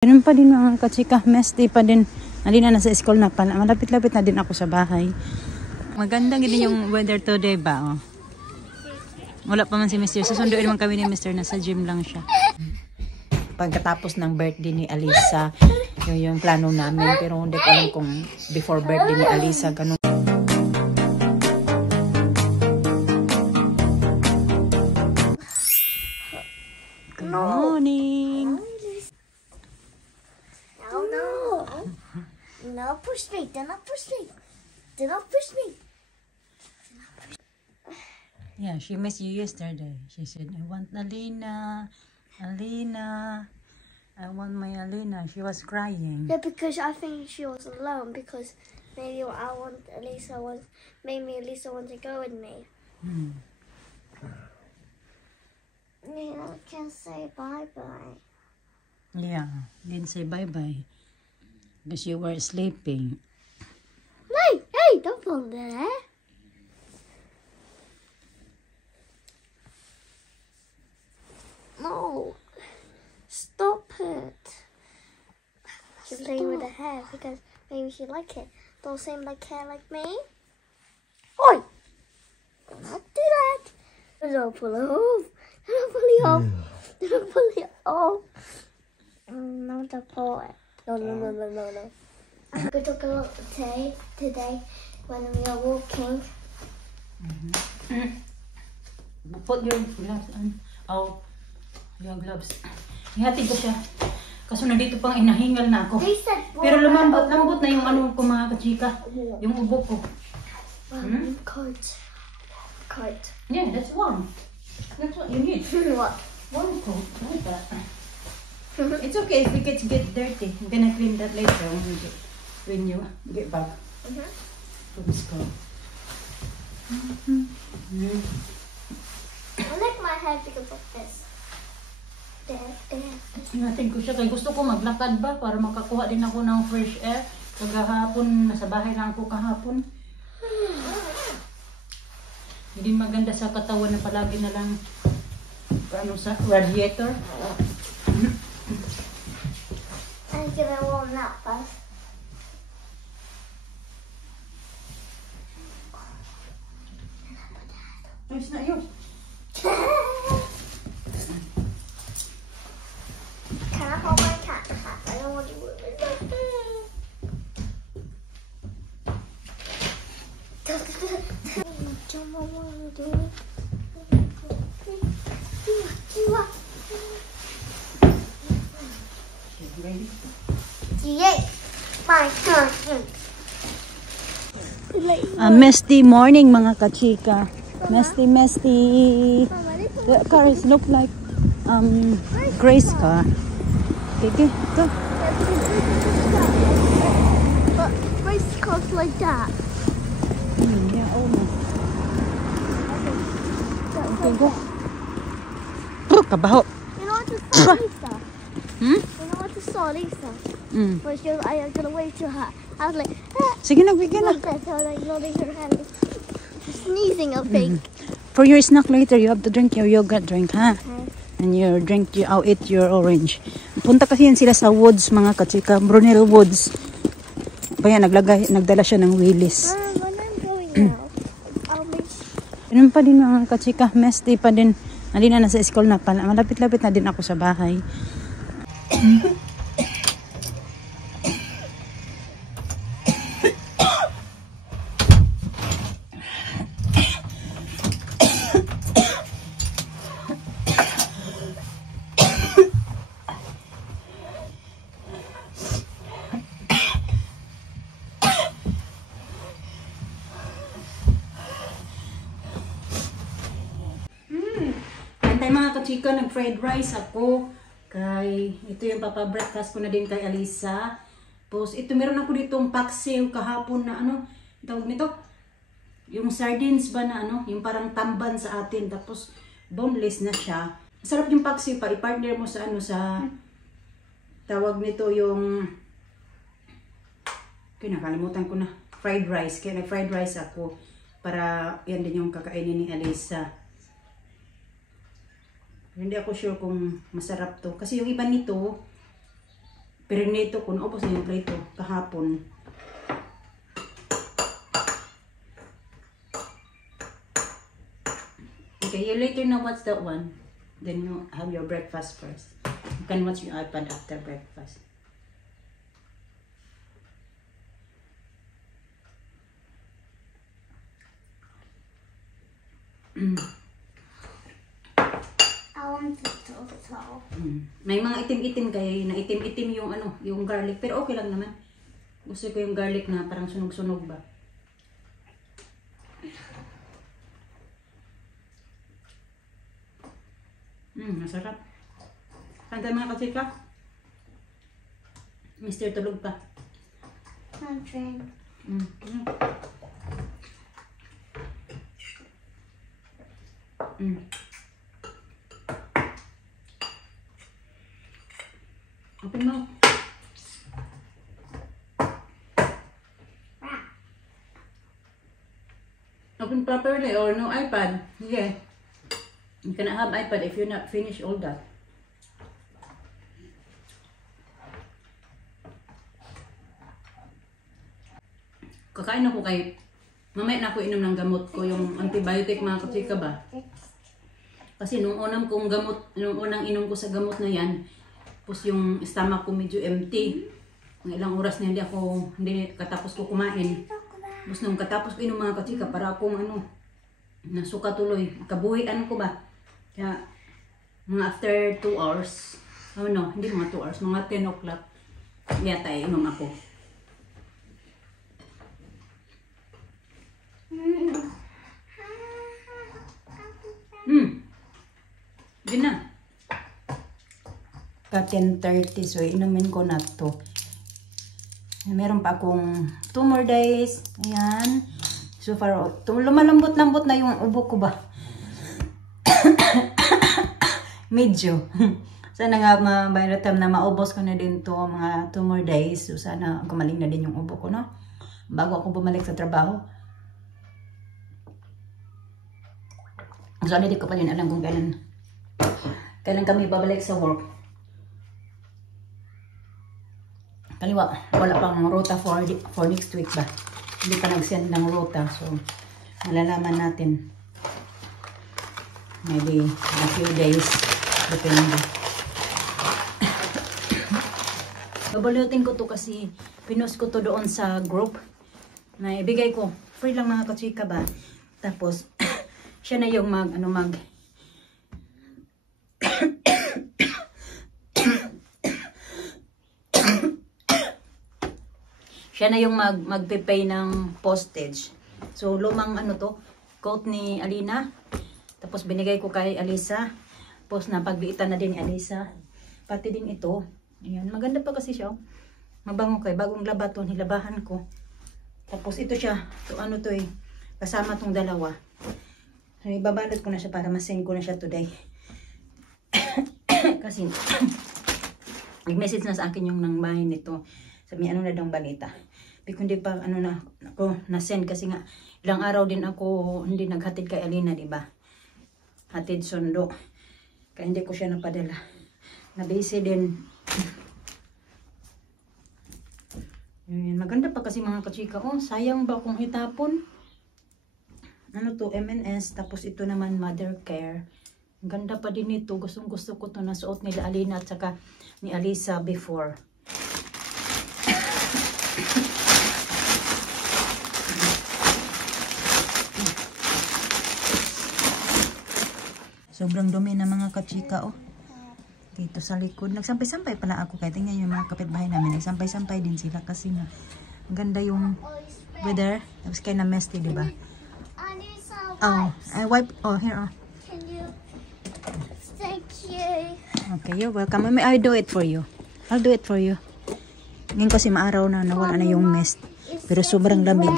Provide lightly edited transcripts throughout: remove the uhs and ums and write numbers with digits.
Ganun pa din mga kachika, messy pa din. Hindi na nasa school na pala. Malapit-lapit na din ako sa bahay. Maganda din yung weather today ba? Oh. Wala pa man si Mr. Susunduin naman kami ni Mr. Nasa gym lang siya. Pagkatapos ng birthday ni Alisa, yung plano namin. Pero hindi ko alam kung before birthday ni Alisa, ganun. Good morning! No. No, push me. Do not push me. Do not push me. Yeah, she missed you yesterday. She said, I want Alina. Alina. I want my Alina. She was crying. Yeah, because I think she was alone because maybe maybe Elisa wants to go with me. You can say bye-bye. Yeah, didn't say bye-bye. Because you were sleeping. Hey, don't fall there. No. Stop it. She's playing with her hair because maybe she like it. Don't seem like hair like me. Oi! Do not do that. Don't pull it off. Don't pull it off. Don't pull it off. No, don't pull it. No. I'm going to go today when we are walking. Put your gloves on. Oh, your gloves. Ihatid ko siya. Kaso nandito pang inahingal na ako. Pero lambot na yung ano ko mga kachika. Yung ubo ko. Coat. Yeah, that's warm. That's what you need. What? Warm coat. Like that. It's okay if it gets dirty. I'm gonna clean that later when you get back from school. I like my hair because of this. Inatin ko siya kaya gusto ko maglakad ba para makakuha din ako ng fresh air. Kagahapon, nasa bahay lang ako kahapon. Hindi maganda sa katawan na palagi na lang ano sa radiator. I'm gonna warm that first. No, it's not yours. Can I hold my cat? I don't want to move it. Ready? Yes, my turn. Misty morning mga kachika. Misty. The cars look like Grace car. Okay, go. But Grace cars like that. Yeah, almost. Okay, go. Kabaho. You know what to saw Lisa? Hmm? You know what to saw Lisa? But she was, I was gonna wave to her. I was like, Sige na, bigyan na. so like holding her hand, sneezing, I think. For your snack later, you have to drink your yogurt drink, ha? Okay. And I'll eat your orange. Punta kasi yan sila sa woods, mga kachika. Brunel Woods. Kaya nagdala siya ng Willis. When I'm going now, I'll make sure. Ganun pa din mga kachika, messy pa din. Hindi na nasa school na pala. Malapit-lapit na din ako sa bahay. Antay mga kachika, nag-fried rice ako. Ito yung papa-breakfast ko na din kay Alisa. Tapos ito meron ako ditong paksiw kahapon na ano, tawag nito? Yung sardines ba na ano, yung parang tamban sa atin. Tapos boneless na siya. Sarap yung paksiw pa, i-partner mo sa ano, sa tawag nito yung nakalimutan ko na, fried rice. Kaya nag-fried rice ako para yan din yung kakainin ni Alisa. Hindi ako sure kung masarap to. Kasi yung iba nito, Pero nito ko, naubos na yung prito kahapon. Okay, you later know what's that one. Then you have your breakfast first. You can watch your iPad after breakfast. I want the total. May mga itim-itim kaya na itim-itim yung ano, yung garlic. Pero okay lang naman. Gusto ko yung garlic na parang sunog-sunog ba. Masarap. Kanta mga kasika. Mr. Tulog pa. I'm trying. Open mo. Open properly or no iPad. Yeah. You cannot have iPad if you're not finished all that. Kakain ako kay mamaya na ako inom ng gamot ko, yung antibiotic mga katsika ba. Kasi nung unang inom ko sa gamot na yan, tapos yung stomach ko medyo empty. Ng ilang oras na hindi katapos ko kumain. Tapos nung katapos ko inom mga katsika, para akong nasuka tuloy. Kabuhian ko ba. Kaya mga after 2 hours, hindi mga 2 hours, mga 10 o'clock, yata inom ako. Yun na. Ka 10:30, so inumin ko na to. Meron pa akong 2 more days. Ayan. So far, lumalambot-lambot na yung ubo ko ba. Medyo. Sana nga by the time na maubos ko na din to mga 2 more days. So sana gumaling na din yung ubo ko, no? Bago ako bumalik sa trabaho. So hindi ko pa din alam kung kailan kami babalik sa work. Kaliwa, wala pang rota for next week ba? Hindi pa nag-send ng rota. So, malalaman natin. Maybe in a few days. Depende. Babalutin ko to kasi pinost ko to doon sa group. Na ibigay ko. Free lang mga katsika ba? Tapos, siya na yung siya na yung magpe-pay ng postage. So, lumang coat ni Alina. Tapos, binigay ko kay Alisa. Tapos, napagbiitan na din ni Alisa. Pati din ito. Ayan. Maganda pa kasi siya. Mabango kay. Bagong laba to. Nilabahan ko. Tapos, ito siya. So, kasama tong dalawa. So, ibabalot ko na siya para masend ko na siya today. Kasi, nag-message na sa akin yung nang bahay nito. Sabi niya, na daw balita. Kundi pa na-send kasi nga ilang araw din ako hindi naghatid kay Alina, di ba? Hatid sundo. Kaya hindi ko siya napadala. Na-busy din. Maganda pa kasi mga kachika. Sayang ba kung itapon? To M&S. Tapos ito naman Mother Care. Ang ganda pa din ito. Gustong gusto ko to. Nasuot nila Alina at saka ni Alisa before. Sobrang dumi na mga kachika, dito sa likod. Nagsampay-sampay pala ako. Kaya tingnan yung mga kapitbahay namin. Nagsampay-sampay din sila kasi nga maganda yung weather. Tapos kaya na messy, diba? I wipe. Here. Can you? Thank you. Okay, you're welcome. I'll do it for you. I'll do it for you. Ngayon kasi maaraw na nawala na yung mist. Pero sobrang lamig.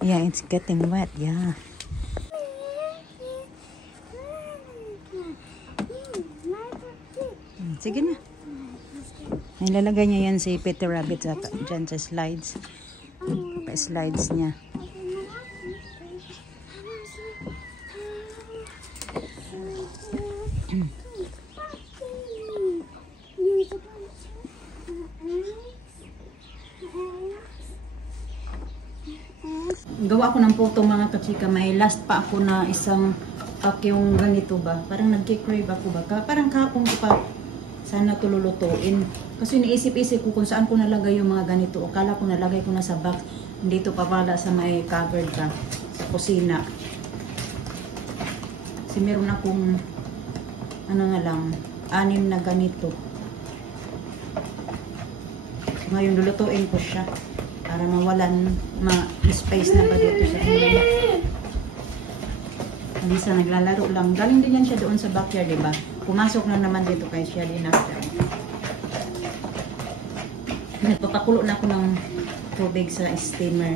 Yeah, it's getting wet. Yeah. Sige na. Nilalagay niya yan si Peter Rabbit dyan sa slides. Pa-slides niya. gawa ako ng photo mga kachika. May last pa ako na isang pack yung ganito ba. Parang nagkikrave ako ba. Parang kahapon ko pa sana tululutuin. Kasi niisip-isip ko kung saan ko nalagay yung mga ganito. Akala ko nalagay ko na sa box. Dito pa pala sa may covered ka. Sa kusina. Kasi meron akong ano nga lang 6 na ganito. So, ngayon lulutuin ko siya. Para mawalan ma-space na ba dito sa kanila. Alisa naglalaro lang. Galing din yan siya doon sa backyard, diba? Pumasok na naman dito kay siya din after. Nagpapakulo na ako ng tubig sa steamer.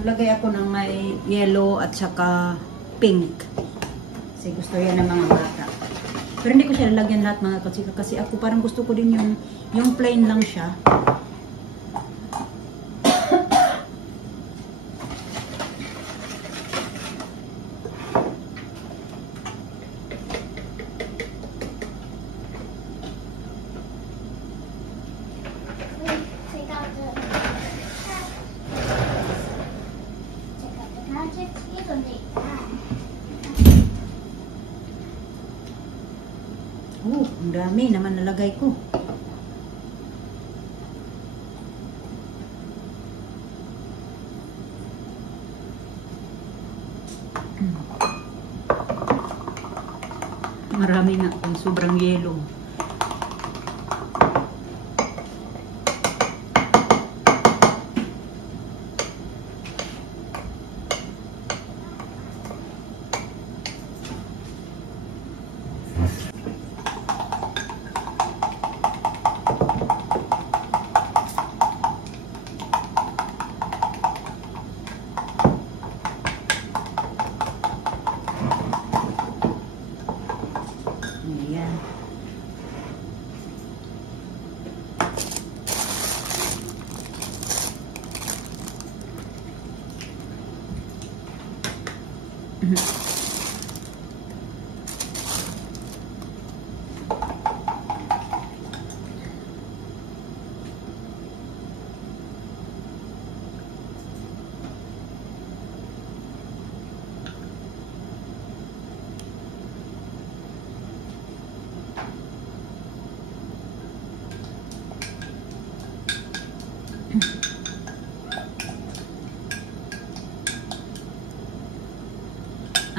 Nalagay ako ng may yellow at saka pink. Kasi gusto yan ng mga bata. Pero hindi ko siya lalagyan lahat mga katsika. Kasi ako parang gusto ko din yung plain lang siya. Ang dami naman nalagay ko. Marami nga kung sobrang yellow.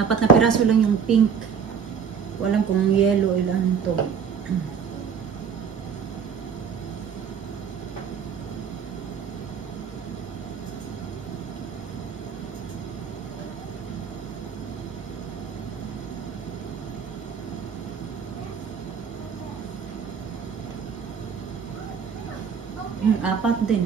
Apat na piraso lang yung pink. Walang kung yellow ilan to. Apat din.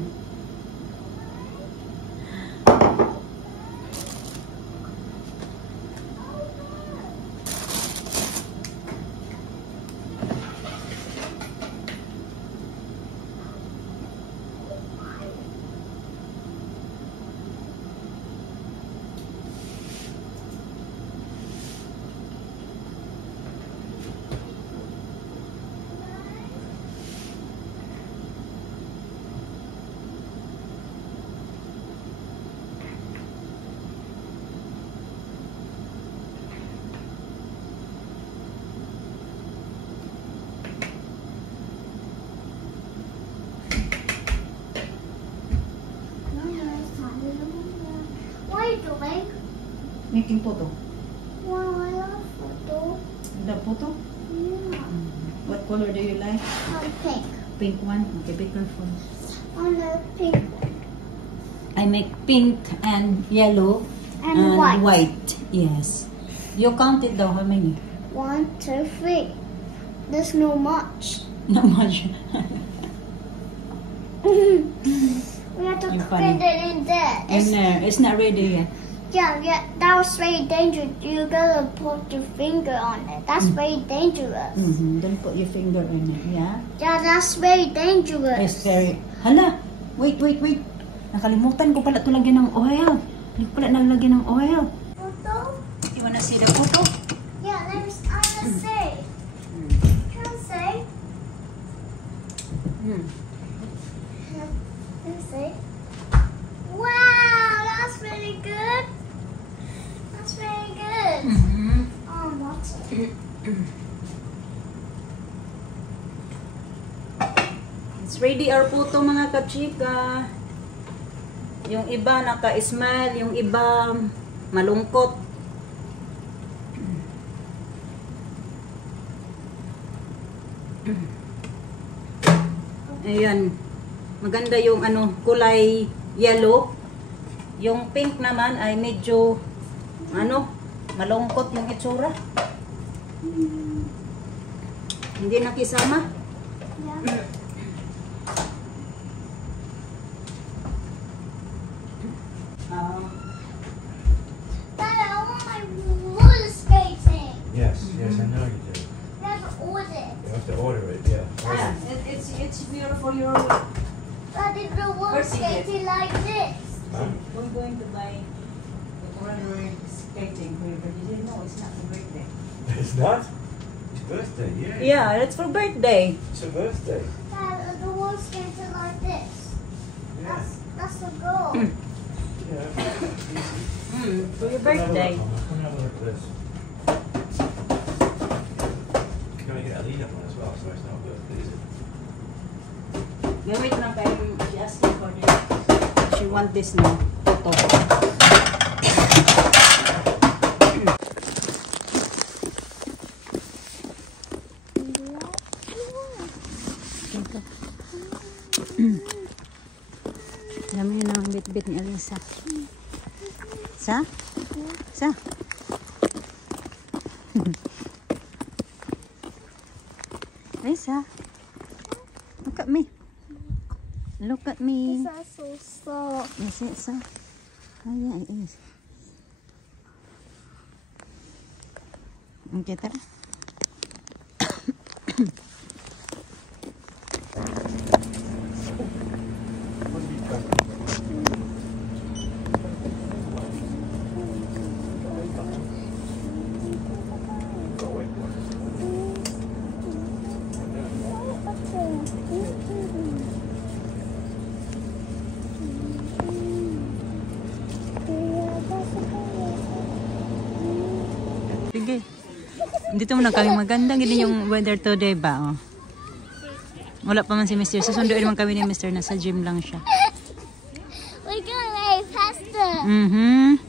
Making photo. Wow, I love photo. The photo? Yeah. What color do you like? Pink. Pink one? Okay, be careful. On the pink. I make pink and yellow And white. Yes. You count it though, how many? 1, 2, 3. There's no much. Not much. We have to You're funny. Put it in there. In there. It's not ready yet. Yeah, that was very dangerous. You gotta put your finger on it. That's very dangerous. Don't put your finger in it, yeah? Yeah, that's very dangerous. It's very... Hala! Wait. Nakalimutan ko pala ito lagyan ng oil. Hindi ko pala nalagyan ng oil. Photo? You wanna see the photo? Yeah, I wanna say. Can I say? Let me see. Wow, that's really good. That's very good. Oh, what's it? It's ready our photo mga kachika. Yung iba naka-smile, yung iba malungkot. Ayan. Maganda yung kulay yellow. Yung pink naman ay medyo malungkot yung itsura. Hindi nakisama. Yeah. Dad, I want my roller skating. Yes, I know you do. You have to order it. You have to order it, yeah. It's beautiful your... Dad, if the roller Where's it? skating like this. Huh? We're going to buy the roller skating for you, but you didn't know it's not for birthday. It's not? It's birthday, yeah. Yeah, it's for birthday. It's a birthday. Dad, the roller skating like this. Yeah. That's the goal. Yeah. Easy. For your Come and have a birthday. look, Mama. Come and have a look at this. You're going to get a lead up one as well, so it's not birthday, is it? Wait lang kayo. She asking for this. She want this now. Toto. Dami na ang bit-bit ni Alisa. Sa? Sa? Alisa. Look at me. Look at me. This is so soft. Yes, it's so. Oh, yeah, it is. Okay, tara. Sige. Dito muna kami maganda. Gini yung weather today ba? Oh. Wala pa man si Mr. Susunduin naman kami ni Mr. Nasa gym lang siya. We're going way faster. I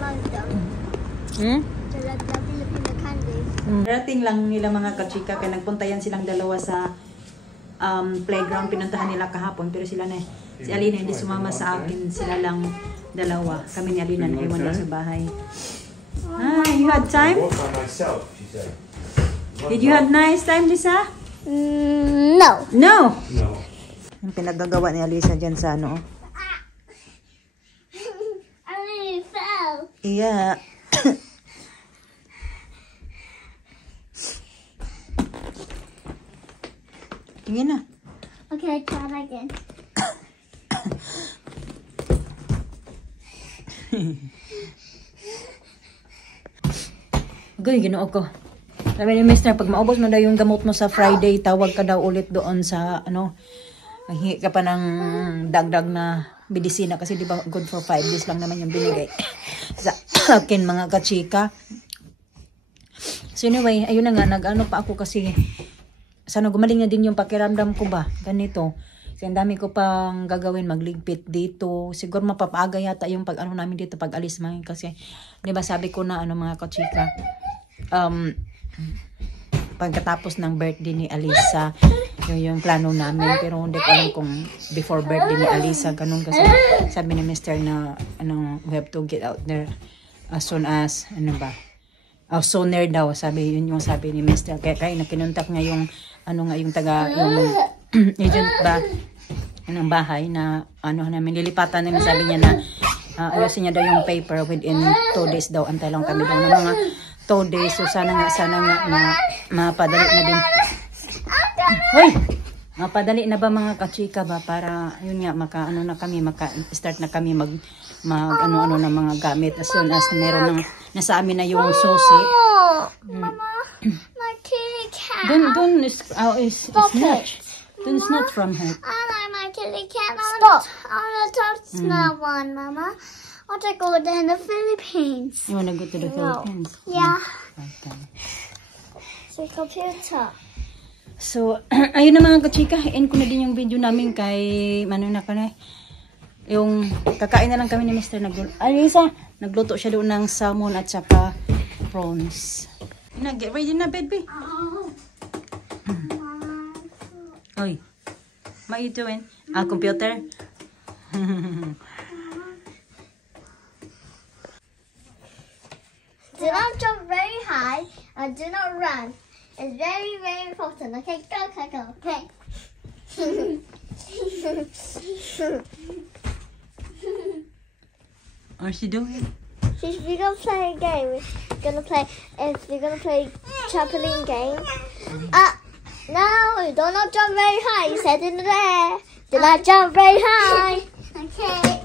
like them. The Filipino candies. Rating lang nila mga kachika kaya nagpuntayan silang dalawa sa playground. Pinuntahan nila kahapon pero sila na si Alina hindi sumama sa akin. Sila lang dalawa. Kami ni Alina naiwan lang sa bahay. You had time? Walk by myself, she said. Did you have nice time, Lisa? No. No! No. Yung pinagagawa ni Alisa dyan sa ano. I really fell. Yeah. Tingin na. Okay, try that again. Goy, ginoo ko. Sabi ni Mr. pag maubos mo daw yung gamot mo sa Friday, tawag ka daw ulit doon sa, maghingi ka pa ng dagdag na medisina kasi di ba good for 5 days lang naman yung binigay sa akin mga kachika. So anyway, ayun na nga, nag-ano pa ako kasi sana gumaling na din yung pakiramdam ko ba, ganito. Kasi ang dami ko pang gagawin, magligpit dito. Siguro mapapaaga yata yung pag-ano namin dito, pag-alis man. Kasi, di ba sabi ko na, mga kachika, pagkatapos ng birthday ni Alisa, yung plano namin. Pero hindi ko alam kung before birthday ni Alisa, ganun kasi sabi ni Mr. na, we have to get out there as soon as, ano ba, sooner daw, sabi, yun yung sabi ni Mr. Kaya nakinuntak nga yung, yung taga, yung agent ba, ng bahay na, namin, lilipatan namin, sabi niya na, ayusin niya daw yung paper within 2 days daw, antay lang kami daw ng mga 2 days, so sana nga na mapadali na din. Hoy! Mapadali na ba mga kachika ba para yun nga maka-start na kami mag ano na mga gamit as soon as meron nasa amin na yung susi. Mama, my kitty cat. Don't is snatch. Don't snatch from her. I like my kitty cat. Stop. I want to touch that one, Mama. I want to go there in the Philippines. You wanna go to the Philippines? Yeah. Okay. So computer. So, ayun na mga kachika, end ko na din yung video namin kay, yung kakain na lang kami ni Mr. Nagluto siya doon ng salmon at saka prawns. Get ready na, baby. Oy, what are you doing? Computer? Do not jump very high and do not run. It's very, very important. Okay, go, okay. What's she doing? We're gonna play a game. We're gonna play trampoline game. No, do not jump very high. You said in there. Do not jump very high. Okay.